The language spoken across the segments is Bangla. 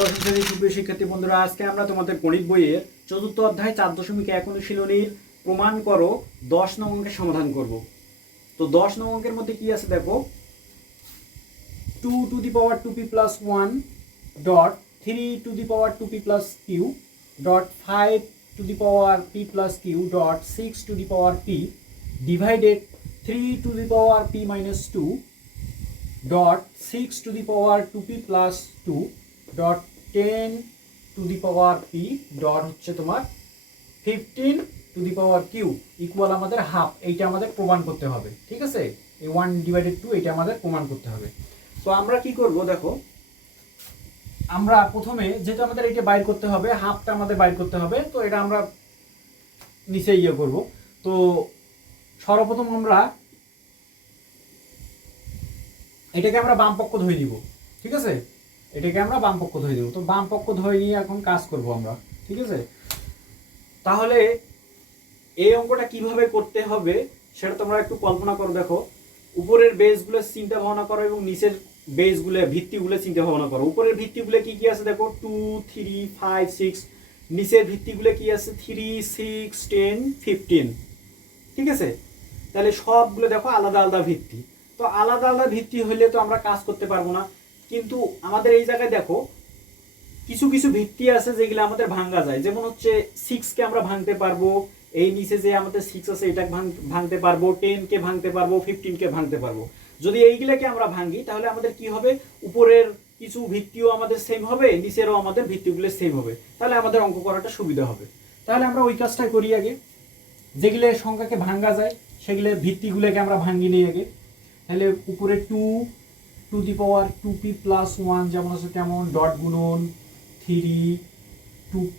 দশম শ্রেণীর সুপ্রিয় শিক্ষার্থী বন্ধুরা, আজকে আমরা তোমাদের গণিত বইয়ের চতুর্থ অধ্যায় 4.1 অনুশীলনীর প্রমাণ করো 10 নং অঙ্কের সমাধান করব। তো 10 নং অঙ্কের মধ্যে কি আছে দেখো, 2 to the power 2p plus 1 dot 3 to the power 2p plus q dot 5 to the power p plus q dot 6 to the power p divided 3 to the power p minus 2 dot 6 to the power 2p plus 2 dot 10 to the power p dot হচ্ছে তোমার 15 to the power q equal আমাদের হাফ। এইটা আমাদের প্রমাণ করতে হবে, ঠিক আছে। এই 1/2 এটা আমাদের প্রমাণ করতে হবে। তো আমরা কি করব দেখো, আমরা প্রথমে যেহেতু আমাদের এইটা বাইর করতে হবে, হাফটা আমাদের বাইর করতে হবে, তো এটা আমরা নিচে করব। তো সর্বপ্রথম আমরা এটাকে আমরা বাম পক্ষ ধরে দিব, ঠিক আছে। এটাকে আমরা বাম পক্ষ ধরে দিব। তো বাম পক্ষ ধরে নিয়ে এখন কাজ করব আমরা, ঠিক আছে। তাহলে এই অঙ্কটা কিভাবে করতে হবে সেটা তোমরা একটু কল্পনা করো। দেখো, উপরের বেসগুলো চিন্তা ভাবনা করো এবং নিচের বেসগুলো ভিত্তিগুলো চিন্তা ভাবনা করো। উপরের ভিত্তিগুলো কি কি আছে দেখো, 2 3 5 6। নিচের ভিত্তিগুলো কি আছে, 3 6 10 15, ঠিক আছে। তাহলে সবগুলো দেখো আলাদা আলাদা ভিত্তি। তো আলাদা আলাদা ভিত্তি হলে তো আমরা কাজ করতে পারবো না, কিন্তু আমাদের এই জায়গায় দেখো কিছু কিছু ভিত্তি আছে যেগুলো আমাদের ভাঙা যায়। যেমন হচ্ছে 6কে আমরা ভাঙতে পারবো, এই নিচে যে আমাদের 6 আছে এটাকে ভাঙতে পারবো, 10কে ভাঙতে পারবো, 15কে ভাঙতে পারবো। যদি এইগুলোকে আমরা ভাঙি তাহলে আমাদের কি হবে, উপরের কিছু ভিত্তিও আমাদের সেম হবে, নিচেরও আমাদের ভিত্তিগুলো সেম হবে। তাহলে আমাদের অঙ্ক করাটা সুবিধা হবে। তাহলে আমরা ওই কাজটাই করি আগে। যেগুলো সংখ্যাকে ভাঙা যায় সেগুলো ভিত্তিগুলোকে আমরা ভাঙি নিই আগে। তাহলে উপরে 2 to the power 2p plus 1 যেমন আছে তেমন, ডট গুণন 3 2p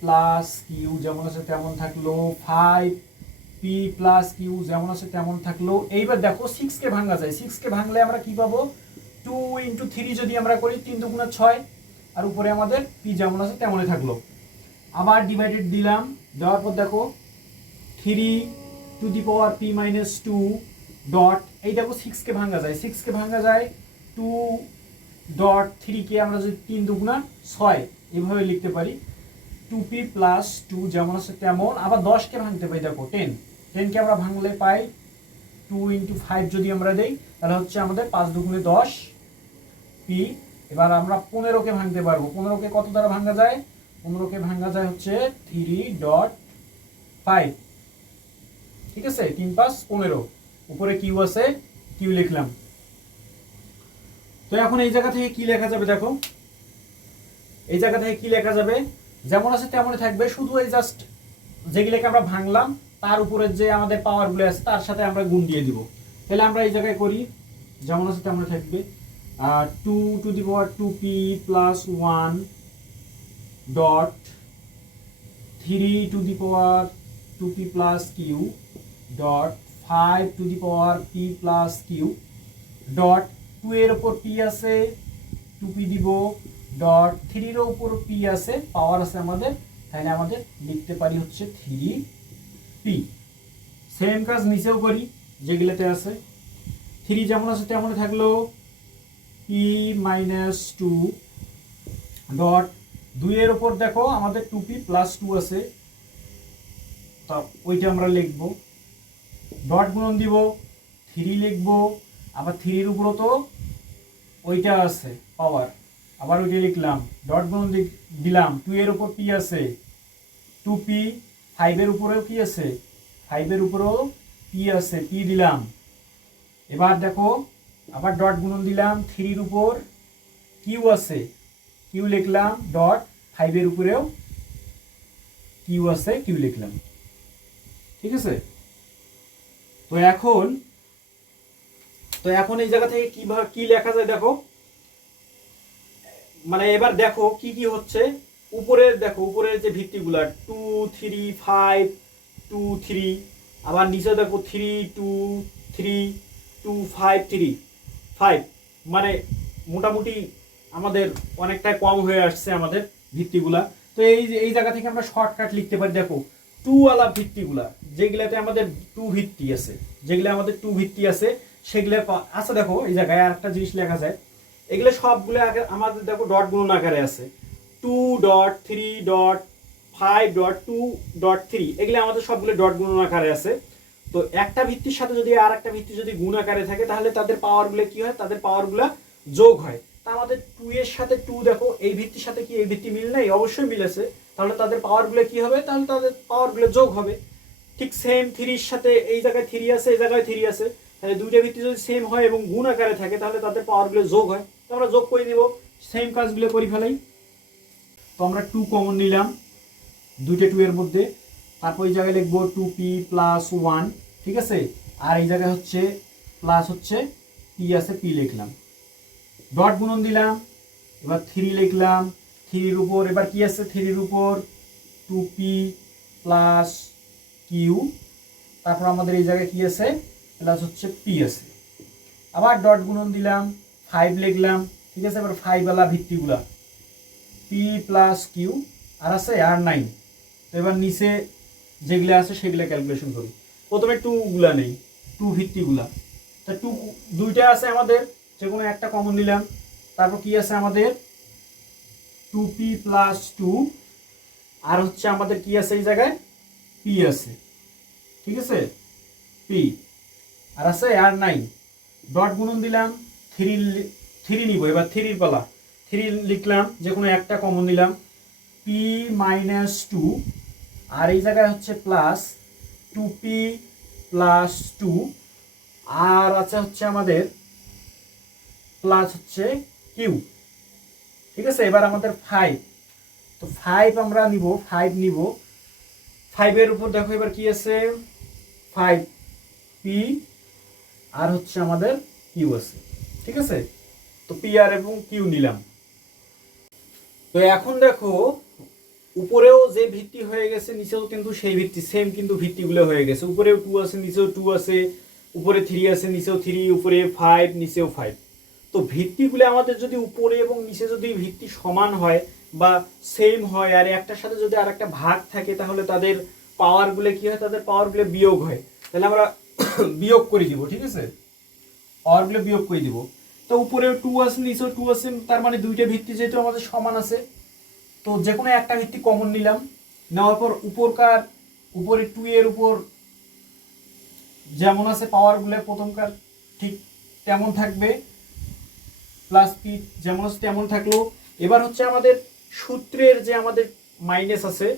plus q যেমন আছে তেমন থাকলো, 5p plus q যেমন আছে তেমন থাকলো। এইবার দেখো 6কে ভাঙা যায়। 6কে ভাঙলে আমরা কি পাবো, 2 into 3 যদি আমরা করি 3 দুগুণে 6, আর উপরে আমাদের p যেমন আছে তেমনই থাকলো। আবার ডিভাইডেড দিলাম, দেওয়ার পর দেখো 3 to the power p minus 2 dot, এই দেখো 6কে ভাঙা যায়। 6কে ভাঙা যায় 2 ডট 3কে আমরা যদি 3 দুগুণা 6 এভাবে লিখতে পারি। 2p প্লাস 2 যেমন আছে তেমন। আবার 10কে ভাঙতে পাই, দেখো 10কে আমরা ভাঙলে পাই 2 into 5 যদি আমরা দেই তাহলে হচ্ছে আমাদের 5 দুগুণে 10 p। এবার আমরা 15কে ভাঙতে পারবো। 15কে কত দ্বারা ভাঙা যায়, 15কে ভাঙা যায় হচ্ছে 3.5, ঠিক আছে। 3 5 15, উপরে কিউ আছে, কিউ লিখলাম। তো এখন এই জায়গা থেকে কি লেখা যাবে দেখো, এই জায়গা থেকে কি লেখা যাবে, যেমন আছে তেমনই থাকবে। শুধু এই জাস্ট যেগুলোকে আমরা ভাঙলাম তার উপরে যে আমাদের পাওয়ারগুলো আছে তার সাথে আমরা গুণ দিয়ে দিব। তাহলে আমরা এই জায়গায় করি, যেমন আছে তেমনই থাকবে। 2 to the power 2p plus 1 dot 3 to the power 2p plus q dot 5 to the power p plus q dot 2 এর উপর p আছে 2p দিব, ডট 3 এর উপর p আছে, পাওয়ার আছে আমাদের, তাহলে আমাদের লিখতে পারি হচ্ছে 3p। সেম কাজ নিচেও করি, যেগুলোতে আছে 3 যেমন আছে তেমনই থাকলো, p minus 2 ডট 2 এর উপর দেখো আমাদের 2p plus 2 আছে, তা ওইটা আমরা লিখবো। ডট গুণন দিব, 3 লিখবো, আবার 3 এর উপরও তো ওইটা আছে পাওয়ার, আবার ওইটা লিখলাম। ডট গুণন দিলাম, 2 এর উপর p আছে 2p, 5 এর উপরেও কি আছে, 5 এর উপরেও p আছে, p দিলাম। এবার দেখো আবার ডট গুণন দিলাম, 3 এর উপর q আছে, q লিখলাম, ডট 5 এর উপরেও q আছে, q লিখলাম, ঠিক আছে। তো এখন এই জায়গা থেকে কিভাবে কি লেখা যায় দেখো, মানে এবার দেখো কি কি হচ্ছে। উপরের দেখো, উপরের যে ভিত্তিগুলা 2 3 5 2 3, আবার নিচে দেখো 3 2 3 2 5 3 5, মানে মোটামুটি আমাদের অনেকটা কম হয়ে আসছে আমাদের ভিত্তিগুলা। তো এই জায়গা থেকে আমরা শর্টকাট লিখতে পারি। দেখো 2 ওয়ালা ভিত্তিগুলা, যেগুলাতে আমাদের 2 ভিত্তি আছে, যেগুলা আমাদের 2 ভিত্তি আছে সেগুলা আছে। দেখো এই জায়গায় আরেকটা জিনিস লেখা যায়, এগুলো সবগুলো আমাদের দেখো ডট গুণন আকারে আছে, 2.3.5.2.3 এগুলো আমাদের সবগুলো ডট গুণন আকারে আছে। তো একটা ভিত্তির সাথে যদি আর একটা ভিত্তি যদি গুণ আকারে থাকে তাহলে তাদের পাওয়ারগুলো কি হয়, তাদের পাওয়ারগুলো যোগ হয়। তা আমাদের 2 এর সাথে 2 দেখো এই ভিত্তির সাথে কি এই ভিত্তি মিল নেই, অবশ্যই মিল আছে, তাহলে তাদের পাওয়ারগুলো কি হবে, তাহলে তাদের পাওয়ারগুলো যোগ হবে। ঠিক সেম 3 এর সাথে এই জায়গায় 3 আছে, এই জায়গায় 3 আছে, তাহলে দুইটা ভিত্তি যদি সেম হয় এবং গুণ আকারে থাকে তাহলে তাদের পাওয়ারগুলো যোগ হয়। তো আমরা যোগ করে দিব, সেম কাজগুলো করি ফেলাই। তো আমরা 2 কমন নিলাম দুইটা 2 এর মধ্যে, তারপর এই জায়গায় লিখবো 2p প্লাস 1, ঠিক আছে। আর এই জায়গায় হচ্ছে প্লাস হচ্ছে p আছে, p লিখলাম, ডট গুণন দিলাম, এবার 3 লিখলাম, 3 এর উপর এবার কি আছে, 3 এর উপর 2p প্লাস q, তারপর আমাদের এই জায়গায় কি আছে, প্লাস হচ্ছে p আছে, আবার ডট গুণন দিলাম, 5 লিখলাম, ঠিক আছে। এবার 5 वाला ভিত্তিগুলা p প্লাস q আর আছে আর 9। তো এবার নিচে যেগুলো আছে সেগুলো ক্যালকুলেশন করি। প্রথমে 2 গুলা নেই, 2 ভিত্তিগুলা, তা 2 দুইটা আছে আমাদের, যে কোনো একটা কমন নিলাম, তারপর কি আছে আমাদের 2p প্লাস 2 আর হচ্ছে আমাদের কি আছে এই জায়গায় p আছে, ঠিক আছে, p আর আছে আর 9, ডট গুণন দিলাম, 3 নিব, এবার 3 এর পালা, 3 লিখলাম, যে কোনো একটা কমন নিলাম, p মাইনাস 2 আর এই জায়গায় হচ্ছে প্লাস 2p প্লাস 2 আর আছে হচ্ছে আমাদের প্লাস হচ্ছে q, ঠিক আছে। এবার আমাদের 5, তো 5 আমরা নিব, 5 নিব, 5 এর উপর দেখো এবার কি আছে 5p আর হচ্ছে আমাদের q আছে, ঠিক আছে। তো p আর এবং q নিলাম। তো এখন দেখো উপরেও যে ভিত্তি হয়ে গেছে নিচেও কিন্তু সেই ভিত্তি সেম, কিন্তু ভিত্তিগুলো হয়ে গেছে, উপরেও 2 আছে, নিচেও 2 আছে, উপরে 3 আছে, নিচেও 3, উপরে 5, নিচেও 5। তো ভিত্তিগুলো আমাদের যদি উপরে এবং নিচে যদি ভিত্তি সমান হয় বা সেম হয় আর একটার সাথে যদি আরেকটা ভাগ থাকে তাহলে তাদের পাওয়ারগুলো কি হয়, তাদের পাওয়ারগুলো বিয়োগ হয়। তাহলে আমরা বিয়োগ করে দিব, ঠিক আছে, পাওয়ারগুলো বিয়োগ করে দিব। তো উপরেও 2 আছে, নিচেও 2 আছে, তার মানে দুইটা ভিত্তি যেহেতু আমাদের সমান আছে, তো যে কোনো একটা ভিত্তি কমন নিলাম, নেওয়ার পর উপরে 2 এর উপর যেমন আছে পাওয়ারগুলো প্রথমকার ঠিক তেমন থাকবে, প্লাস পি যেমন আছে তেমন থাকলো। এবার হচ্ছে আমাদের সূত্রের যে আমাদের মাইনাস আছে,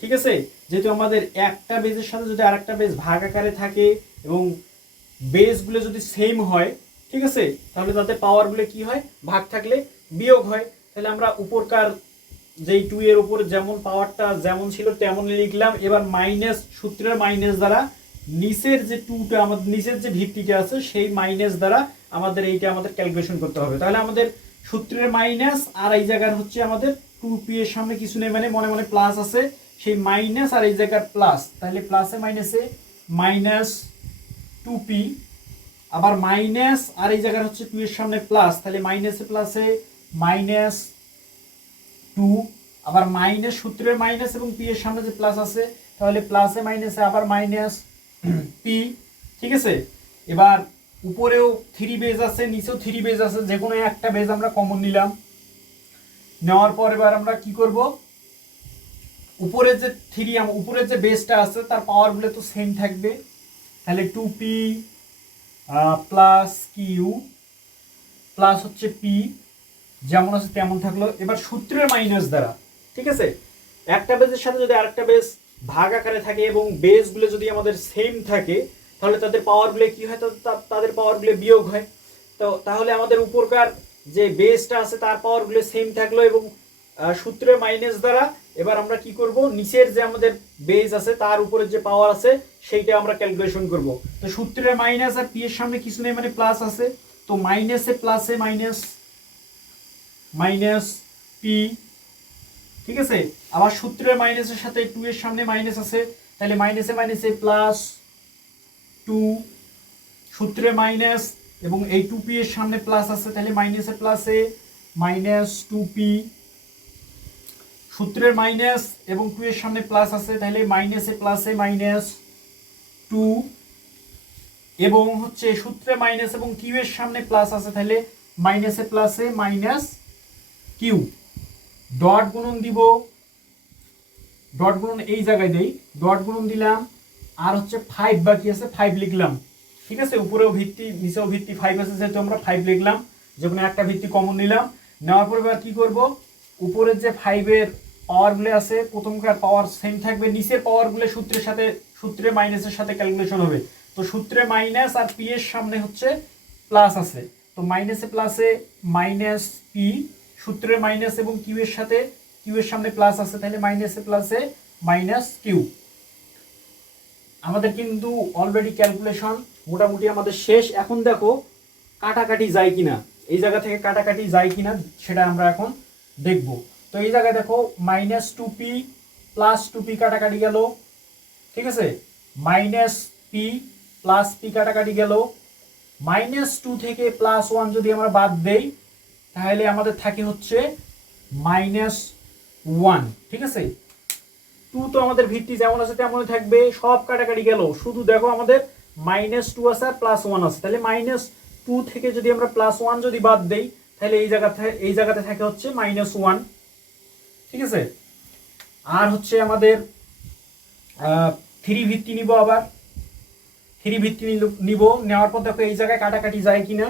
ঠিক আছে, যেহেতু আমাদের একটা বেজের সাথে যদি আরেকটা বেজ ভাগ আকারে থাকে এবং বেসগুলো যদি সেম হয়, ঠিক আছে, তাহলে তাতে পাওয়ারগুলো কি হয়, ভাগ থাকলে বিয়োগ হয়। তাহলে আমরা উপরকার যেই 2 এর উপর যেমন পাওয়ারটা যেমন ছিল তেমন লিখলাম, এবার মাইনাস সূত্রের মাইনাস দ্বারা নিচের যে 2টা আমাদের নিচের যে ভিত্তিটা আছে সেই মাইনাস দ্বারা আমাদের এইটা আমাদের ক্যালকুলেশন করতে হবে। তাহলে আমাদের সূত্রের মাইনাস আর এই জায়গার হচ্ছে আমাদের 2p এর সামনে কিছু নেই, মানে মনে মনে প্লাস আছে, সেই মাইনাস আর এই জায়গার প্লাস, তাহলে প্লাসে মাইনাসে মাইনাস 2p, আবার মাইনাস আর এই জায়গার হচ্ছে 2 এর সামনে প্লাস, তাহলে মাইনাসে প্লাসে মাইনাস 2, আবার মাইনাস সূত্রের মাইনাস এবং p এর সামনে যে প্লাস আছে তাহলে প্লাসে মাইনাসে আবার মাইনাস p, ঠিক আছে। এবার উপরেও 3 বেজ আছে, নিচেও 3 বেজ আছে, যে কোনো একটা বেজ আমরা কমন নিলাম, নেওয়ার পর এবার আমরা কি করব, উপরের যে 3 উপরের যে বেসটা আছে তার পাওয়ারগুলো তো সেম থাকবে, তাহলে 2p প্লাস কিউ প্লাস হচ্ছে p যেমন আছে তেমন থাকলো। এবার সূত্রের মাইনাস দ্বারা, ঠিক আছে, একটা বেজের সাথে যদি আরেকটা বেজ ভাগ আকারে থাকে এবং বেসগুলো যদি আমাদের সেম থাকে তাহলে তাদের পাওয়ারগুলো কি হয়, তাদের পাওয়ারগুলো বিয়োগ হয়। তো তাহলে আমাদের উপরকার যে বেসটা আছে তার পাওয়ারগুলো সেম থাকলো এবং সূত্রের মাইনাস দ্বারা এবার আমরা কি করব, নিচের যে আমাদের বেস আছে তার উপরে যে পাওয়ার আছে সেইটা আমরা ক্যালকুলেশন করব। তো সূত্রের মাইনাস আর p এর সামনে কিছু নেই, মানে প্লাস আছে, তো মাইনাসে প্লাসে মাইনাস মাইনাস p, ঠিক আছে। আবার সূত্রের মাইনাসের সাথে 2 এর সামনে মাইনাস আছে, তাহলে মাইনাসে মাইনাসে প্লাস 2, সূত্রের মাইনাস এবং এই 2p এর সামনে প্লাস আছে, তাহলে মাইনাসে প্লাসে মাইনাস 2p, সূত্রের মাইনাস এবং 2 এর সামনে প্লাস আছে, তাহলে মাইনাসে প্লাসে মাইনাস 2, এবং হচ্ছে সূত্রে মাইনাস এবং q এর সামনে প্লাস আছে, তাহলে মাইনাসে প্লাসে মাইনাস কিউ, ডট গুণন দিব, ডট গুণন এই জায়গায় দেই, ডট গুণন দিলাম, আর হচ্ছে 5 বাকি আছে 5 লিখলাম, ঠিক আছে। উপরেও ভিত্তি নিচেও ভিত্তি 5 আছে যেহেতু আমরা 5 লিখলাম, যে কোনো একটা ভিত্তি কমন নিলাম। নেওয়ার পর এবার কি করব, উপরের যে 5 এর পাওয়ারগুলো আছে প্রথমকার পাওয়ার সেম থাকবে, নিচের পাওয়ারগুলো সূত্রের সাথে সূত্রে মাইনাসের সাথে ক্যালকুলেশন হবে। তো সূত্রে মাইনাস আর পি এর সামনে হচ্ছে প্লাস আছে, তো মাইনাসে প্লাসে মাইনাস পি, সূত্রে মাইনাস এবং কিউ এর সাথে কিউ এর সামনে প্লাস আছে, তাহলে মাইনাসে প্লাসে মাইনাস কিউ। আমাদের কিন্তু অলরেডি ক্যালকুলেশন মোটামুটি আমাদের শেষ। এখন দেখো কাটাকাটি যায় কিনা, এই জায়গা থেকে কাটাকাটি যায় কিনা সেটা আমরা এখন দেখব। তো এই জায়গায় দেখো মাইনাস 2p প্লাস 2p কাটাকাটি গেল, ঠিক আছে। মাইনাস পি প্লাস পি কাটাকাটি গেল। মাইনাস 2 থেকে প্লাস 1 যদি আমরা বাদ দেই তাহলে আমাদের থাকে হচ্ছে মাইনাস 1, ঠিক আছে। 2 তো আমাদের ভিত্তি যেমন আছে তেমনই থাকবে, সব কাটাকাটি গেল, শুধু দেখো আমাদের মাইনাস 2 আছে আর প্লাস 1 আছে, তাহলে মাইনাস 2 থেকে যদি আমরা প্লাস 1 যদি বাদ দেই তাহলে এই জায়গাতে থাকে হচ্ছে মাইনাস 1, ঠিক আছে। আর হচ্ছে আমাদের 3 ভিত্তি নিব, আবার 3 ভিত্তি নিব, নেওয়ার পর দেখো এই জায়গায় কাটাকাটি যায় কিনা,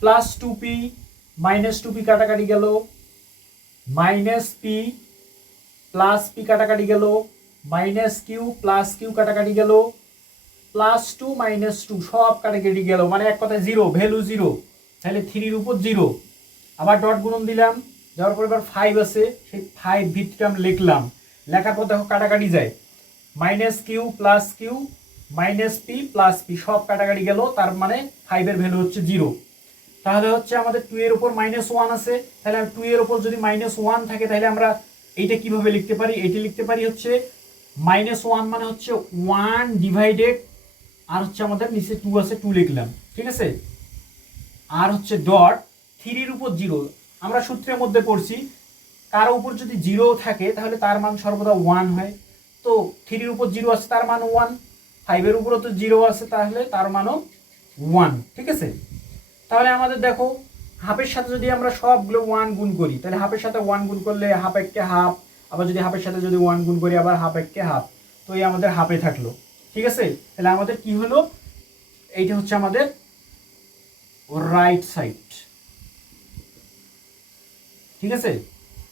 প্লাস 2p মাইনাস 2p কাটাকাটি গেল, মাইনাস পি প্লাস পি কাটাকাটি গেল, মাইনাস কিউ প্লাস কিউ কাটাকাটি গেল, প্লাস 2 মাইনাস 2 সব কাটাকাটি গেল, মানে এক কথায় জিরো, ভ্যালু জিরো, তাহলে 3 উপর জিরো। আবার ডট গুণন দিলাম, দেওয়ার পর এবার 5 আছে, সেই 5 ভিত্তিটা আমি লিখলাম, লেখার পর দেখো কাটাকাটি যায়, minus Q plus Q minus P plus P সব কাটাকাটি গেল, তার মানে 5 এর ভ্যালু হচ্ছে জিরো। তাহলে হচ্ছে আমাদের 2 এর উপর মাইনাস 1 আছে, তাহলে 2 এর উপর যদি মাইনাস 1 থাকে তাহলে আমরা এইটা কিভাবে লিখতে পারি, এইটা লিখতে পারি হচ্ছে মাইনাস 1 মানে হচ্ছে 1 ডিভাইডেড, আর হচ্ছে আমাদের নিচে 2 আছে 2 লিখলাম, ঠিক আছে। আর হচ্ছে ডট 3 এর উপর জিরো, আমরা সূত্রের মধ্যে পড়ছি কারো উপর যদি জিরো থাকে তাহলে তার মান সর্বদা 1 হয়, তো 3 এর উপর জিরো আছে তার মান 1, 5 এর উপরও তো জিরো আছে তাহলে তার মানও 1, ঠিক আছে। তাহলে আমাদের দেখো হাফের সাথে যদি আমরা সবগুলো 1 গুণ করি তাহলে হাফের সাথে 1 গুণ করলে হাফ এককে হাফ, আবার যদি হাফের সাথে যদি 1 গুণ করি আবার হাফ এককে হাফ, তো এই আমাদের হাফে থাকলো, ঠিক আছে। তাহলে আমাদের কি হলো, এইটা হচ্ছে আমাদের রাইট সাইড, ঠিক আছে।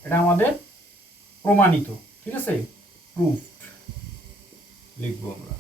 এটা আমাদের প্রমাণিত, ঠিক আছে, প্রুফড লিখবো আমরা।